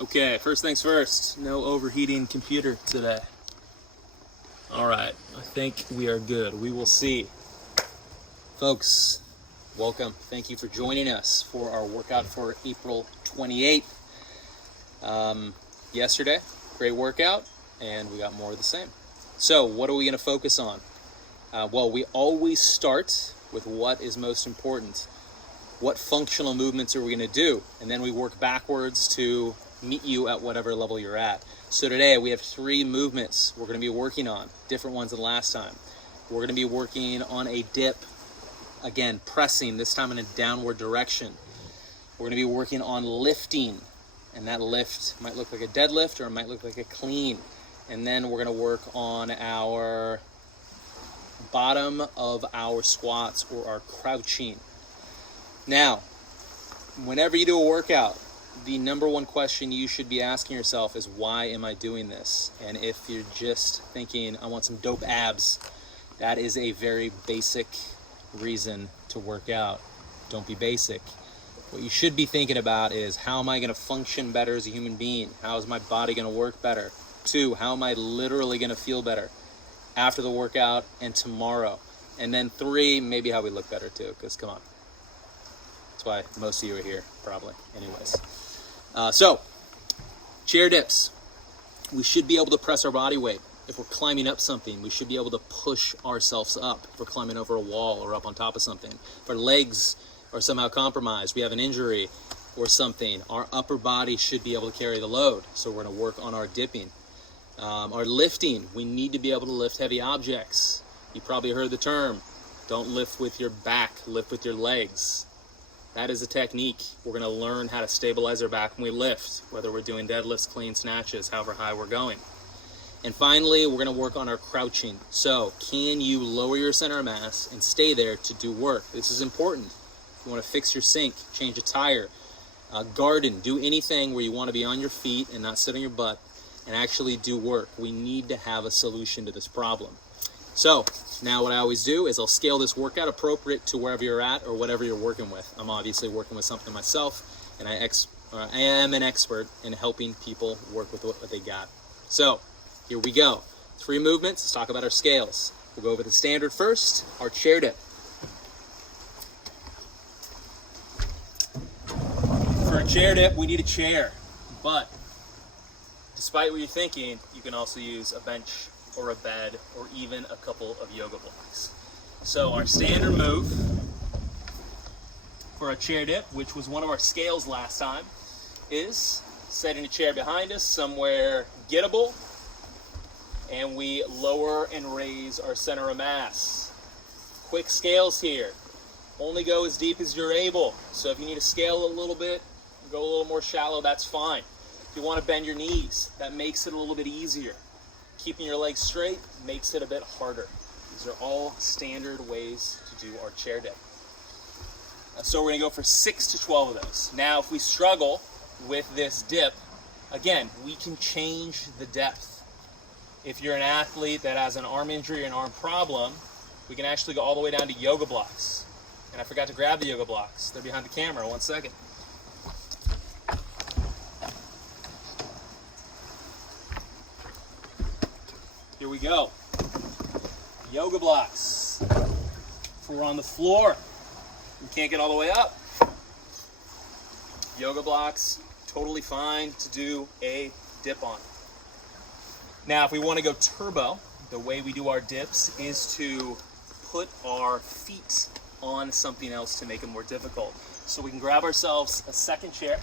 Okay, first things first, no overheating computer today. All right, I think we are good. We will see. Folks, welcome. Thank you for joining us for our workout for April 28th. Yesterday, great workout, and we got more of the same. So what are we going to focus on? Well, we always start with what is most important. What functional movements are we going to do? And then we work backwards to meet you at whatever level you're at. So today we have 3 movements we're going to be working on, different ones than last time. We're going to be working on a dip, again, pressing, this time in a downward direction. We're going to be working on lifting, and that lift might look like a deadlift or it might look like a clean. And then we're going to work on our bottom of our squats or our crouching. Now, whenever you do a workout, the number one question you should be asking yourself is, why am I doing this? And if you're just thinking, I want some dope abs, that is a very basic reason to work out. Don't be basic. What you should be thinking about is, how am I going to function better as a human being? How is my body going to work better? 2, how am I literally going to feel better after the workout and tomorrow? And then 3, maybe how we look better too, because come on. That's why most of you are here, probably. Anyways. So, chair dips. We should be able to press our body weight. If we're climbing up something, we should be able to push ourselves up. If we're climbing over a wall or up on top of something. If our legs are somehow compromised, we have an injury or something, our upper body should be able to carry the load. So we're going to work on our dipping. Our lifting, we need to be able to lift heavy objects. You probably heard the term, don't lift with your back, lift with your legs. That is a technique. We're going to learn how to stabilize our back when we lift, whether we're doing deadlifts, clean snatches, however high we're going. And finally, we're going to work on our crouching. So, can you lower your center of mass and stay there to do work? This is important. If you want to fix your sink, change a tire, garden, do anything where you want to be on your feet and not sit on your butt and actually do work. We need to have a solution to this problem. So, now what I always do is I'll scale this workout appropriate to wherever you're at or whatever you're working with. I'm obviously working with something myself, and I am an expert in helping people work with what they got. So, here we go. 3 movements. Let's talk about our scales. We'll go over the standard first, our chair dip. For a chair dip, we need a chair, but despite what you're thinking, you can also use a bench or a bed or even a couple of yoga blocks. So our standard move for a chair dip, which was one of our scales last time, is setting a chair behind us somewhere gettable, and we lower and raise our center of mass. Quick scales here. Only go as deep as you're able. So if you need to scale a little bit, go a little more shallow, that's fine. If you want to bend your knees, that makes it a little bit easier. Keeping your legs straight makes it a bit harder. These are all standard ways to do our chair dip. So we're going to go for 6 to 12 of those. Now, if we struggle with this dip, again, we can change the depth. If you're an athlete that has an arm injury or an arm problem, we can actually go all the way down to yoga blocks. And I forgot to grab the yoga blocks. They're behind the camera. 1 second. Here we go. Yoga blocks. If we're on the floor, we can't get all the way up. Yoga blocks, totally fine to do a dip on. Now, if we want to go turbo, the way we do our dips is to put our feet on something else to make it more difficult. So we can grab ourselves a second chair.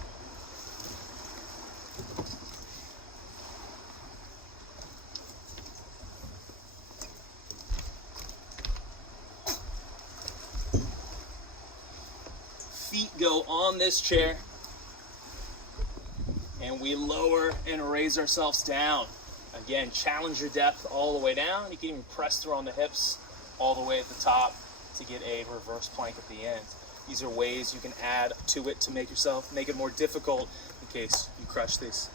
Feet go on this chair, and we lower and raise ourselves down. Again, challenge your depth all the way down. You can even press through on the hips all the way at the top to get a reverse plank at the end. These are ways you can add to it to make it more difficult in case you crush these.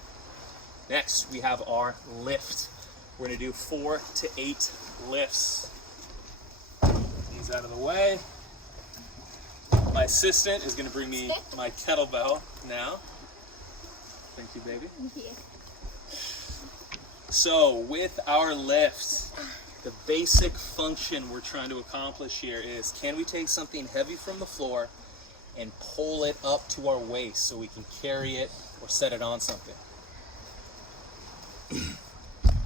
Next, we have our lift. We're going to do 4 to 8 lifts. These out of the way. My assistant is going to bring me my kettlebell now. Thank you, baby. Yeah. So with our lifts, the basic function we're trying to accomplish here is, can we take something heavy from the floor and pull it up to our waist so we can carry it or set it on something?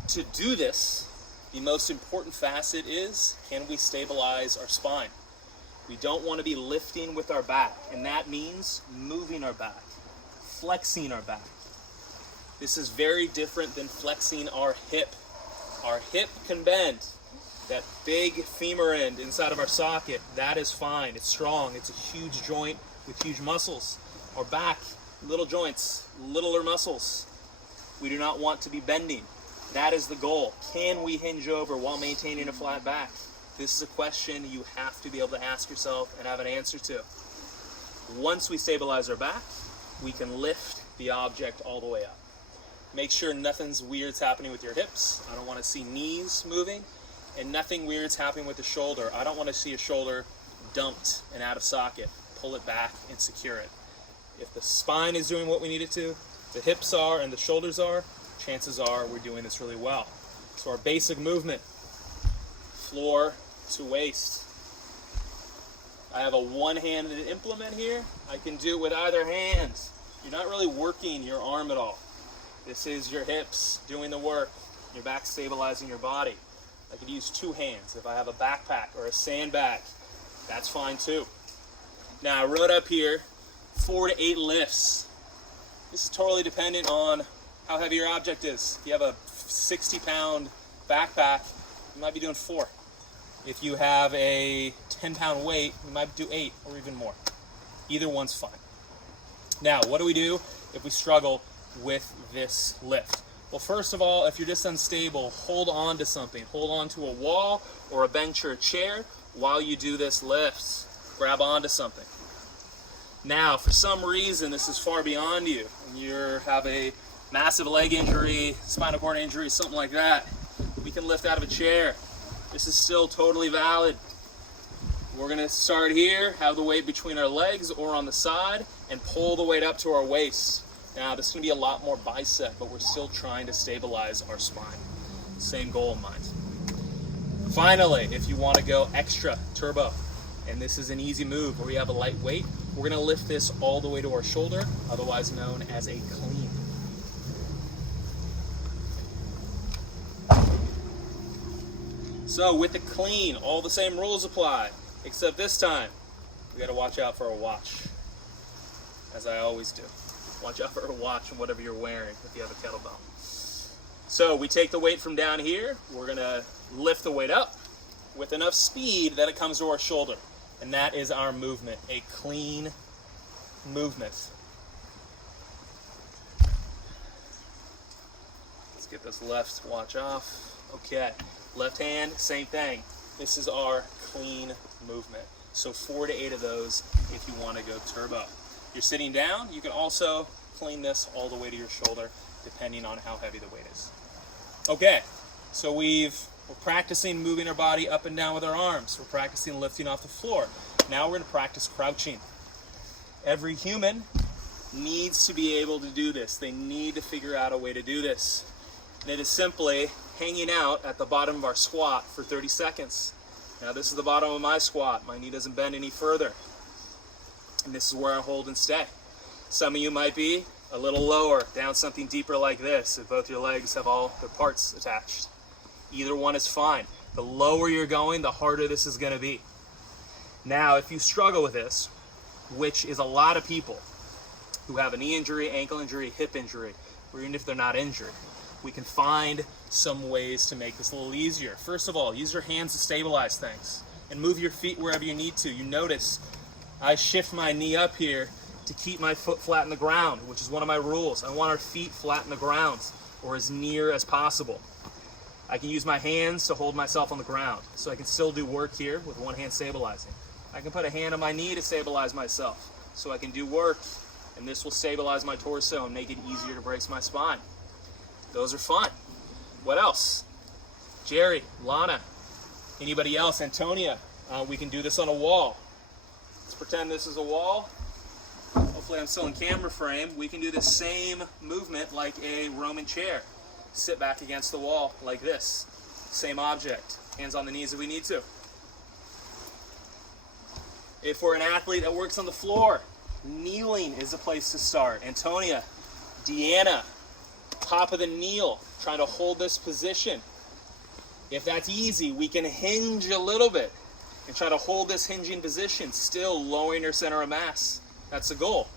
To do this, the most important facet is, can we stabilize our spine? We don't want to be lifting with our back, and that means moving our back, flexing our back. This is very different than flexing our hip. Our hip can bend. That big femur end inside of our socket, that is fine. It's strong. It's a huge joint with huge muscles. Our back, little joints, littler muscles. We do not want to be bending. That is the goal. Can we hinge over while maintaining a flat back? This is a question you have to be able to ask yourself and have an answer to. Once we stabilize our back, we can lift the object all the way up. Make sure nothing's weird's happening with your hips. I don't want to see knees moving, and nothing weird's happening with the shoulder. I don't want to see a shoulder dumped and out of socket. Pull it back and secure it. If the spine is doing what we need it to, the hips are and the shoulders are, chances are we're doing this really well. So our basic movement, floor to waist. I have a one-handed implement here. I can do it with either hand. You're not really working your arm at all. This is your hips doing the work, your back stabilizing your body. I could use two hands. If I have a backpack or a sandbag, that's fine too. Now I wrote up here 4 to 8 lifts. This is totally dependent on how heavy your object is. If you have a 60-pound backpack, you might be doing 4. If you have a 10-pound weight, you might do 8 or even more. Either one's fine. Now, what do we do if we struggle with this lift? Well, first of all, if you're just unstable, hold on to something. Hold on to a wall or a bench or a chair while you do this lift. Grab onto something. Now, for some reason, this is far beyond you, and you have a massive leg injury, spinal cord injury, something like that, we can lift out of a chair. This is still totally valid. We're going to start here, have the weight between our legs or on the side, and pull the weight up to our waist. Now, this is going to be a lot more bicep, but we're still trying to stabilize our spine. Same goal in mind. Finally, if you want to go extra turbo, and this is an easy move where we have a light weight, we're going to lift this all the way to our shoulder, otherwise known as a clean. So with the clean, all the same rules apply, except this time, we got to watch out for a watch, as I always do. Watch out for a watch and whatever you're wearing if you have a kettlebell. So we take the weight from down here, we're going to lift the weight up with enough speed that it comes to our shoulder. And that is our movement, a clean movement. Let's get this left watch off. Okay, left hand, same thing. This is our clean movement. So 4 to 8 of those if you want to go turbo. You're sitting down, you can also clean this all the way to your shoulder depending on how heavy the weight is. Okay, so we're practicing moving our body up and down with our arms. We're practicing lifting off the floor. Now we're going to practice crouching. Every human needs to be able to do this. They need to figure out a way to do this. And it is simply hanging out at the bottom of our squat for 30 seconds. Now this is the bottom of my squat. My knee doesn't bend any further. And this is where I hold and stay. Some of you might be a little lower, down something deeper like this, if both your legs have all their parts attached. Either one is fine. The lower you're going, the harder this is going to be. Now, if you struggle with this, which is a lot of people who have a knee injury, ankle injury, hip injury, or even if they're not injured, we can find some ways to make this a little easier. First of all, use your hands to stabilize things and move your feet wherever you need to. You notice I shift my knee up here to keep my foot flat in the ground, which is one of my rules. I want our feet flat in the ground or as near as possible. I can use my hands to hold myself on the ground, so I can still do work here with one hand stabilizing. I can put a hand on my knee to stabilize myself, so I can do work, and this will stabilize my torso and make it easier to brace my spine. Those are fun. What else? Jerry, Lana, anybody else? Antonia, we can do this on a wall. Let's pretend this is a wall. hopefully I'm still in camera frame, we can do the same movement like a Roman chair. Sit back against the wall like this. Same object. Hands on the knees if we need to. If we're an athlete that works on the floor, kneeling is a place to start. Antonia, Deanna, top of the kneel, trying to hold this position. If that's easy, we can hinge a little bit and try to hold this hinging position, still lowering our center of mass. That's the goal.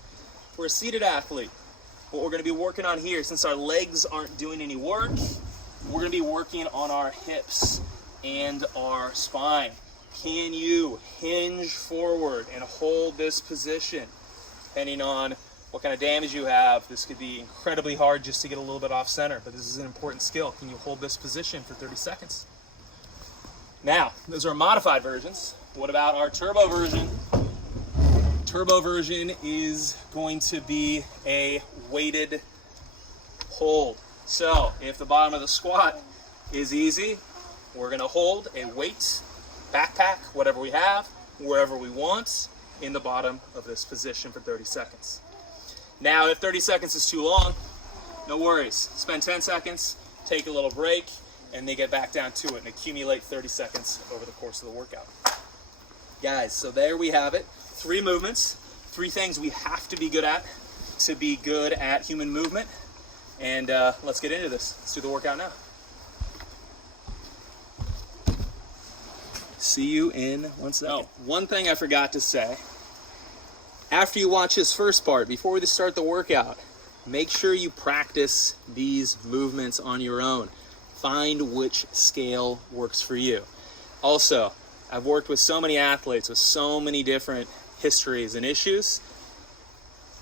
For a seated athlete, what we're going to be working on here, since our legs aren't doing any work, we're going to be working on our hips and our spine. Can you hinge forward and hold this position? Depending on what kind of damage you have, this could be incredibly hard just to get a little bit off center, but this is an important skill. Can you hold this position for 30 seconds? Now, those are modified versions. What about our turbo version? Turbo version is going to be a weighted hold. So if the bottom of the squat is easy, we're going to hold a weight, backpack, whatever we have, wherever we want, in the bottom of this position for 30 seconds. Now, if 30 seconds is too long, no worries. Spend 10 seconds, take a little break, and then get back down to it and accumulate 30 seconds over the course of the workout. Guys, so there we have it. 3 movements, 3 things we have to be good at to be good at human movement. And let's get into this. Let's do the workout now. See you in 1 second. Oh, one thing I forgot to say. After you watch this first part, before we start the workout, make sure you practice these movements on your own. Find which scale works for you. Also, I've worked with so many athletes with so many different histories and issues.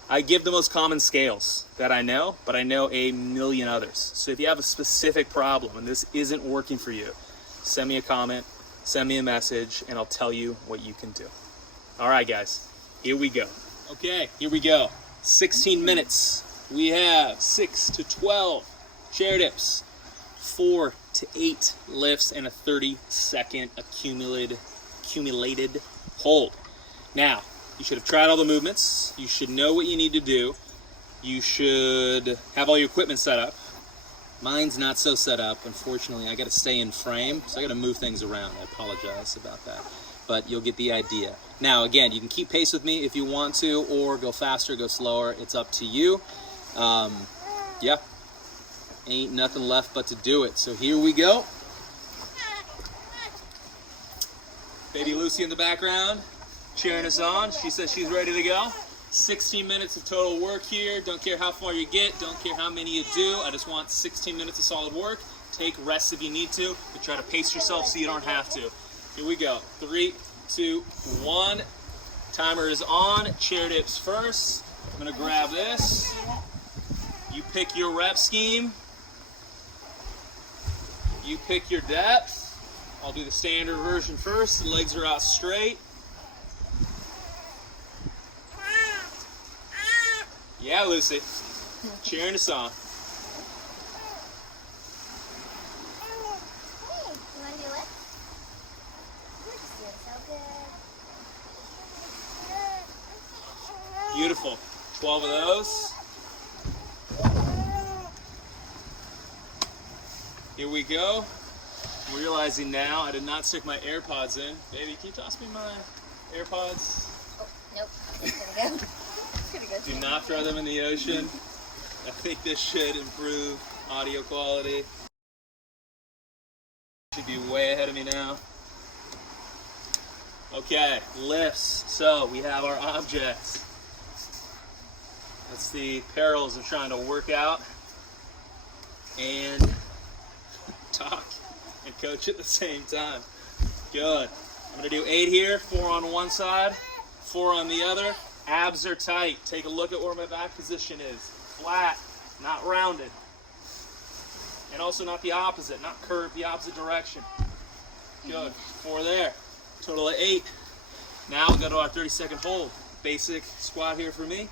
I give the most common scales that I know, but I know a million others. So if you have a specific problem and this isn't working for you, send me a comment, send me a message, and I'll tell you what you can do. All right, guys, here we go. Okay, here we go. 16 minutes. We have 6 to 12 chair dips, 4 to 8 lifts, and a 30-second accumulated hold. Now, you should have tried all the movements. You should know what you need to do. You should have all your equipment set up. Mine's not so set up. Unfortunately, I got to stay in frame, so I got to move things around. I apologize about that, but you'll get the idea. Now, again, you can keep pace with me if you want to, or go faster, go slower. It's up to you. Yeah, ain't nothing left but to do it. So here we go. Baby Lucy in the background, cheering us on. She says she's ready to go. 16 minutes of total work here. Don't care how far you get. Don't care how many you do. I just want 16 minutes of solid work. Take rest if you need to, but try to pace yourself so you don't have to. Here we go. 3, 2, 1. Timer is on. Chair dips first. I'm going to grab this. You pick your rep scheme. You pick your depth. I'll do the standard version first. The legs are out straight. Yeah, Lucy. Cheering us on. Beautiful. 12 of those. Here we go. I'm realizing now I did not stick my AirPods in. Baby, can you toss me my AirPods? Oh, nope. There we go. Do not throw them in the ocean. I think this should improve audio quality. Should be way ahead of me now. Okay, lifts. So we have our objects. That's the perils of trying to work out and talk and coach at the same time. Good. I'm going to do 8 here, 4 on one side, 4 on the other. Abs are tight. Take a look at where my back position is. Flat, not rounded. And also not the opposite, not curved the opposite direction. Good. 4 there. Total of 8. Now we'll go to our 30-second hold. Basic squat here for me.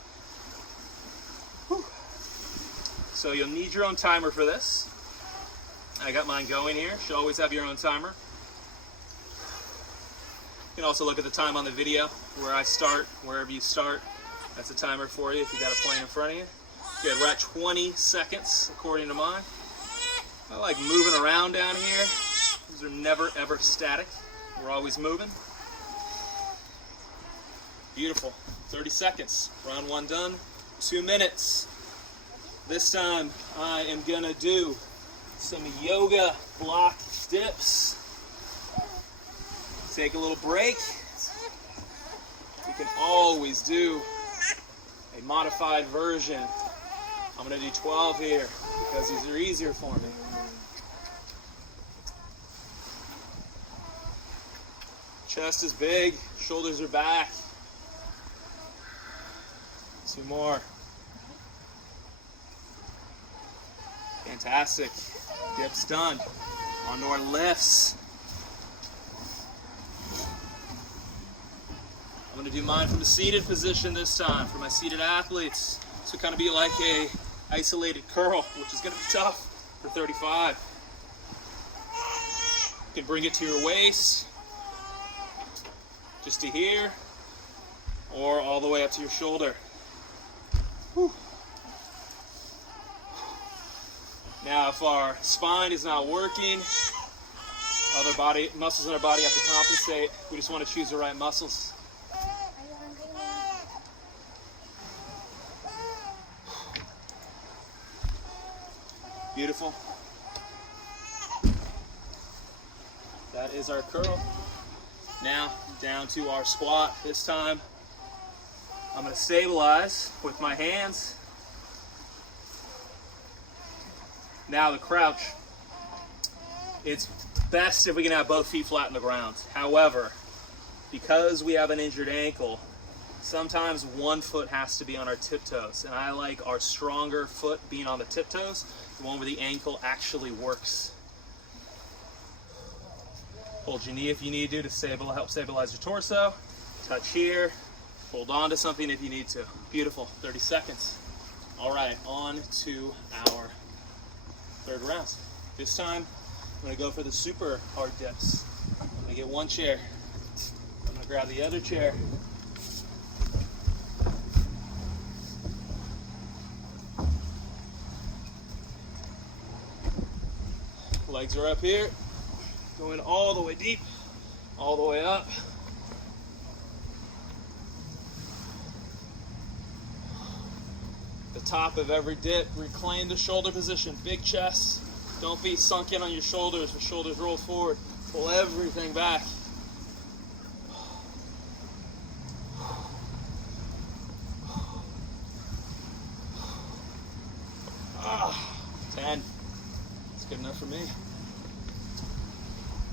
Whew. So you'll need your own timer for this. I got mine going here. You should always have your own timer. You can also look at the time on the video, where I start, wherever you start. That's a timer for you if you got a plane in front of you. Good, we're at 20 seconds according to mine. I like moving around down here. These are never ever static. We're always moving. Beautiful. 30 seconds. Round one done. 2 minutes. This time I am gonna do some yoga block dips. Take a little break. You can always do a modified version. I'm gonna do 12 here because these are easier for me. Chest is big, shoulders are back. 2 more. Fantastic. Dips done. On to our lifts. I'm going to do mine from a seated position this time for my seated athletes. So kind of be like a isolated curl, which is going to be tough for 35. You can bring it to your waist, just to here, or all the way up to your shoulder. Whew. Now, if our spine is not working, other body muscles in our body have to compensate. We just want to choose the right muscles. Beautiful. That is our curl. Now, down to our squat. This time, I'm going to stabilize with my hands. Now the crouch. It's best if we can have both feet flat on the ground. However, because we have an injured ankle, sometimes one foot has to be on our tiptoes. And I like our stronger foot being on the tiptoes, the one where the ankle actually works. Hold your knee if you need to help stabilize your torso. Touch here. Hold on to something if you need to. Beautiful. 30 seconds. All right, on to our third round. This time, I'm going to go for the super hard dips. I'm going to get one chair. I'm going to grab the other chair. Legs are up here. Going all the way deep, all the way up. The top of every dip, reclaim the shoulder position, big chest. Don't be sunk in on your shoulders, the shoulders roll forward. Pull everything back. 10. That's good enough for me.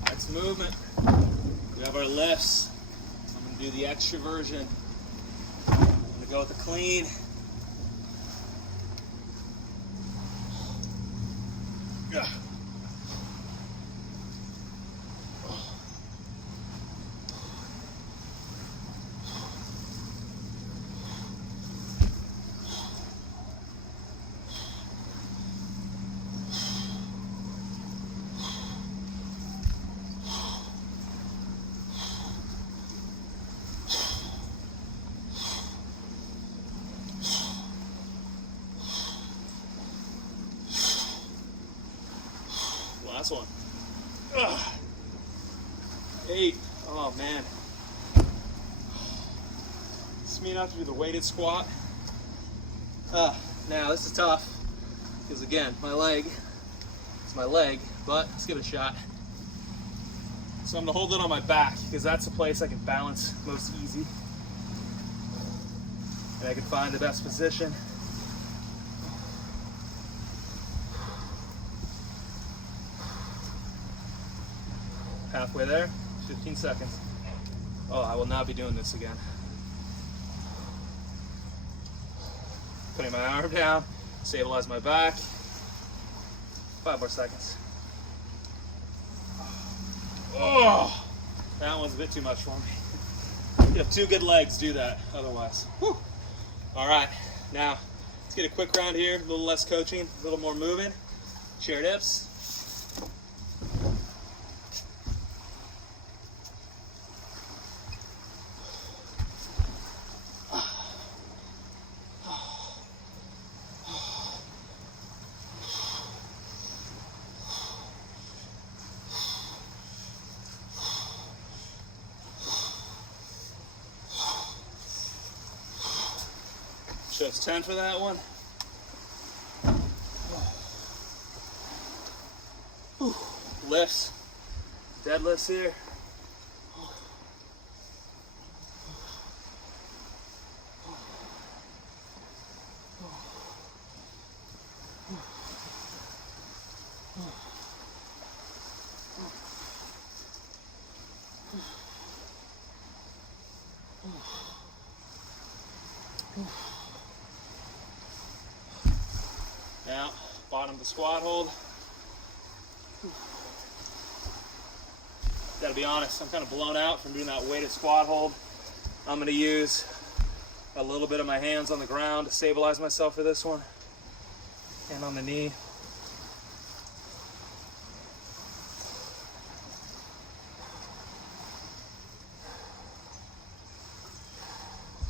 Next movement. We have our lifts. I'm going to do the extra version. I'm going to go with the clean. Last one. 8. Oh man. This means I have to do the weighted squat. Now this is tough because again, my leg. It's my leg, but let's give it a shot. So I'm gonna hold it on my back because that's the place I can balance most easy, and I can find the best position. Halfway there, 15 seconds. Oh, I will not be doing this again. Putting my arm down, stabilize my back. 5 more seconds. Oh, that one's a bit too much for me. You have 2 good legs, do that otherwise. Whew. All right, now let's get a quick round here, a little less coaching, a little more moving. Chair dips. push-ups. 10 for that one. Lifts, deadlifts here. Now, bottom of the squat hold. Gotta be honest, I'm kind of blown out from doing that weighted squat hold. I'm gonna use a little bit of my hands on the ground to stabilize myself for this one. And on the knee.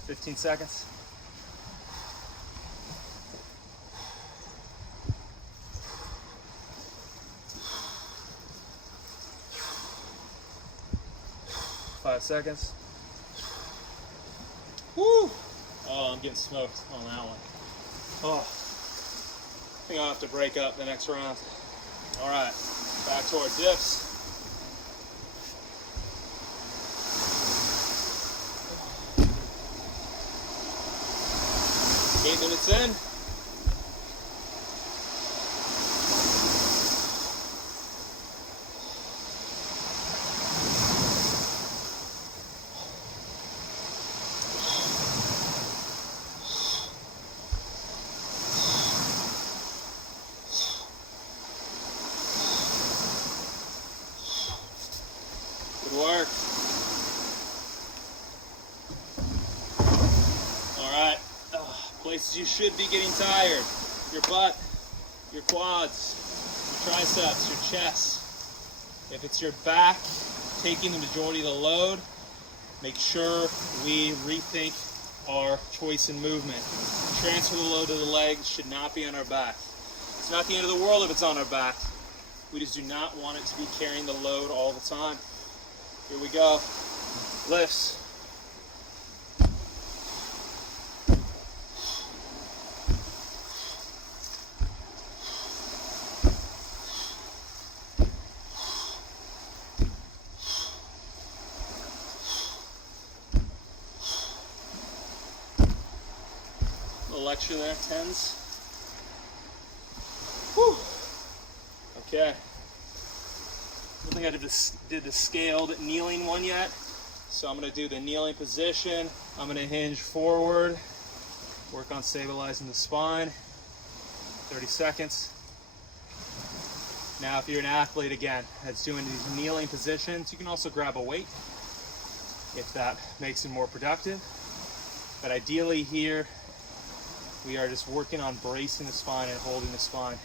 $15 seconds. $5 seconds. Woo! Oh, I'm getting smoked on that one. Oh, I think I'll have to break up the next round. All right, back to our dips. Eight minutes in. Good work. All right. Places you should be getting tired. Your butt, your quads, your triceps, your chest. If it's your back taking the majority of the load, make sure we rethink our choice in movement. Transfer the load to the legs, should not be on our back. It's not the end of the world if it's on our back. We just do not want it to be carrying the load all the time. Here we go. Lifts. Lecture there, 10s. Whew. Okay. I don't think I did the scaled kneeling one yet, so I'm going to do the kneeling position. I'm going to hinge forward, work on stabilizing the spine. 30 seconds. Now, if you're an athlete again that's doing these kneeling positions, you can also grab a weight if that makes it more productive. But ideally here, we are just working on bracing the spine and holding the spine.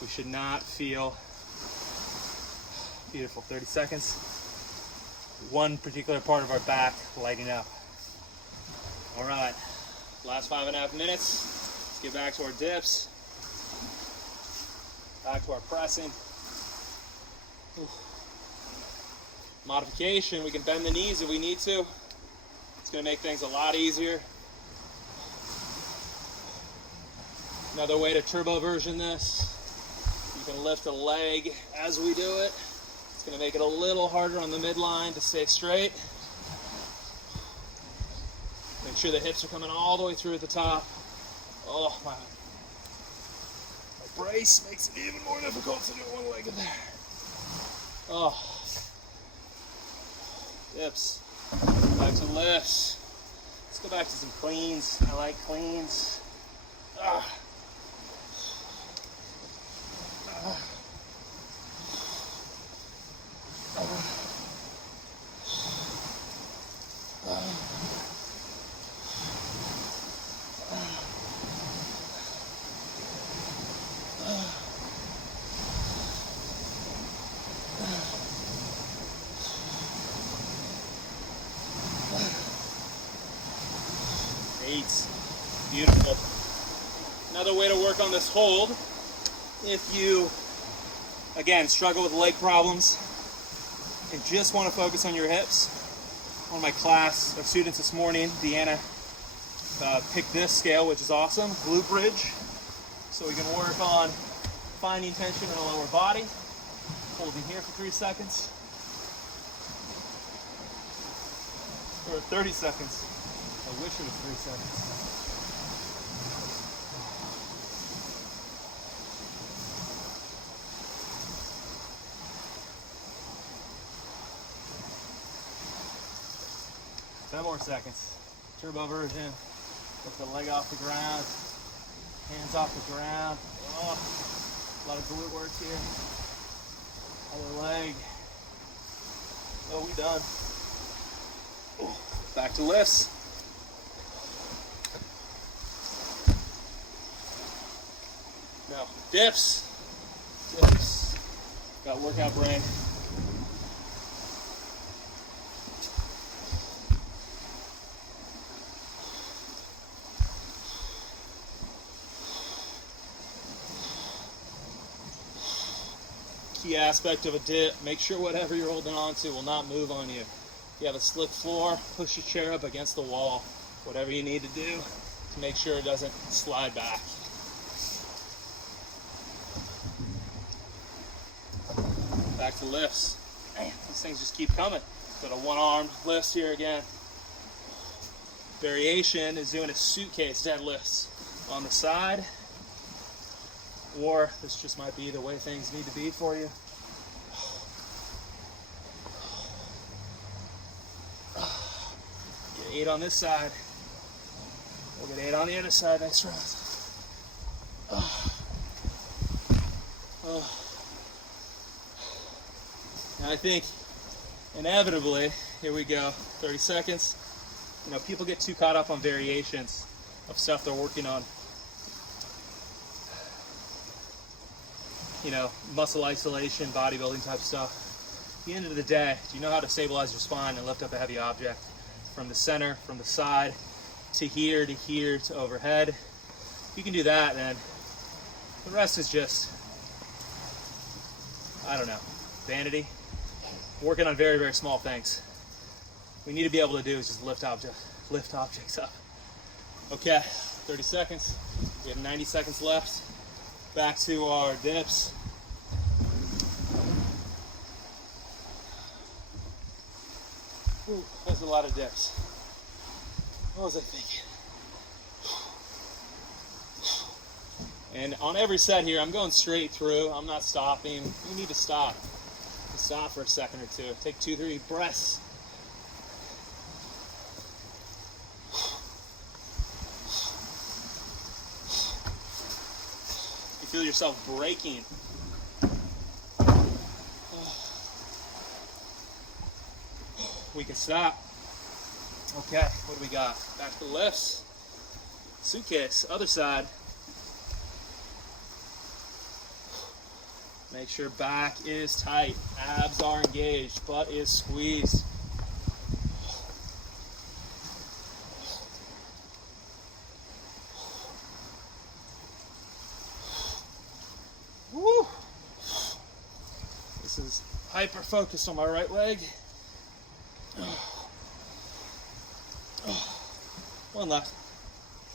We should not feel, beautiful, 30 seconds. One particular part of our back lighting up. All right, last 5.5 minutes. Let's get back to our dips. Back to our pressing. Modification, we can bend the knees if we need to. It's gonna make things a lot easier. Another way to turbo version this, you can lift a leg as we do it. It's going to make it a little harder on the midline to stay straight. Make sure the hips are coming all the way through at the top. Oh, my brace makes it even more difficult to do one leg in there. Oh. Dips. Back to lifts. Let's go back to some cleans. I like cleans. Ah. Eight. Beautiful. Another way to work on this hold, if you, again, struggle with leg problems and just want to focus on your hips. One of my class of students this morning, Deanna, picked this scale, which is awesome, glute bridge. So we can work on finding tension in the lower body. Holding here for 3 seconds. Or 30 seconds. I wish it was 3 seconds. Ten more seconds. Turbo version. Lift the leg off the ground. Hands off the ground. Oh, a lot of glute work here. Other leg. Oh, we done. Back to lifts. Now, dips. Dips. Got workout brain. Key aspect of a dip, make sure whatever you're holding on to will not move on you. If you have a slick floor, push your chair up against the wall. Whatever you need to do to make sure it doesn't slide back. Back to lifts. Man, these things just keep coming. Got a one-armed lift here again. Variation is doing a suitcase deadlifts on the side. Or this just might be the way things need to be for you. Get 8 on this side. We'll get 8 on the other side next round. And I think inevitably, here we go, 30 seconds. You know, people get too caught up on variations of stuff they're working on. You know, muscle isolation, bodybuilding type stuff. At the end of the day, do you know how to stabilize your spine and lift up a heavy object from the center, from the side, to here, to overhead? If you can do that, then the rest is just, I don't know, vanity. Working on very, very small things. We need to be able to do is just lift objects up. Okay, 30 seconds. We have 90 seconds left. Back to our dips. Ooh, that's a lot of dips. What was I thinking? And on every set here, I'm going straight through. I'm not stopping. You need to stop. Stop for a second or two. Take 2-3 breaths. Feel yourself breaking. We can stop. Okay, what do we got? Back to the lifts. Suitcase, other side. Make sure back is tight, abs are engaged, butt is squeezed. Woo! This is hyper focused on my right leg. One left.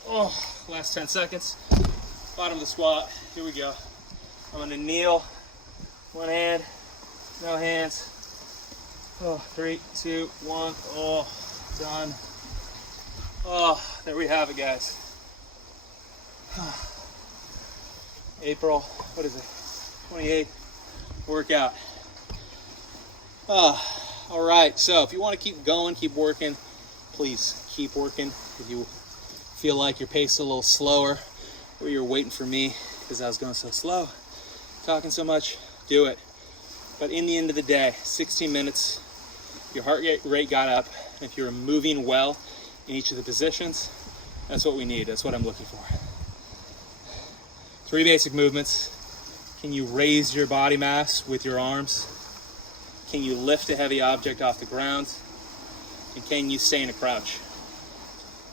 Oh, last 10 seconds. Bottom of the squat. Here we go. I'm gonna kneel. One hand, no hands. Oh, 3, 2, 1. Oh, done. Oh, there we have it, guys. April, what is it? 28th workout. All right, so if you want to keep going, keep working, please keep working. If you feel like your pace is a little slower or you're waiting for me because I was going so slow, talking so much, do it. But in the end of the day, 16 minutes, your heart rate got up, and if you're moving well in each of the positions, that's what we need. That's what I'm looking for. 3 basic movements. Can you raise your body mass with your arms? Can you lift a heavy object off the ground? And can you stay in a crouch?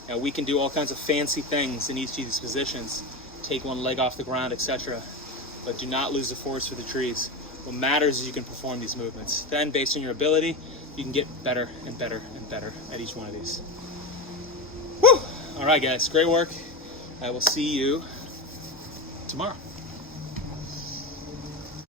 Now we can do all kinds of fancy things in each of these positions. Take one leg off the ground, etc. But do not lose the forest for the trees. What matters is you can perform these movements. Then, based on your ability, you can get better and better and better at each one of these. Woo! All right, guys, great work. I will see you tomorrow.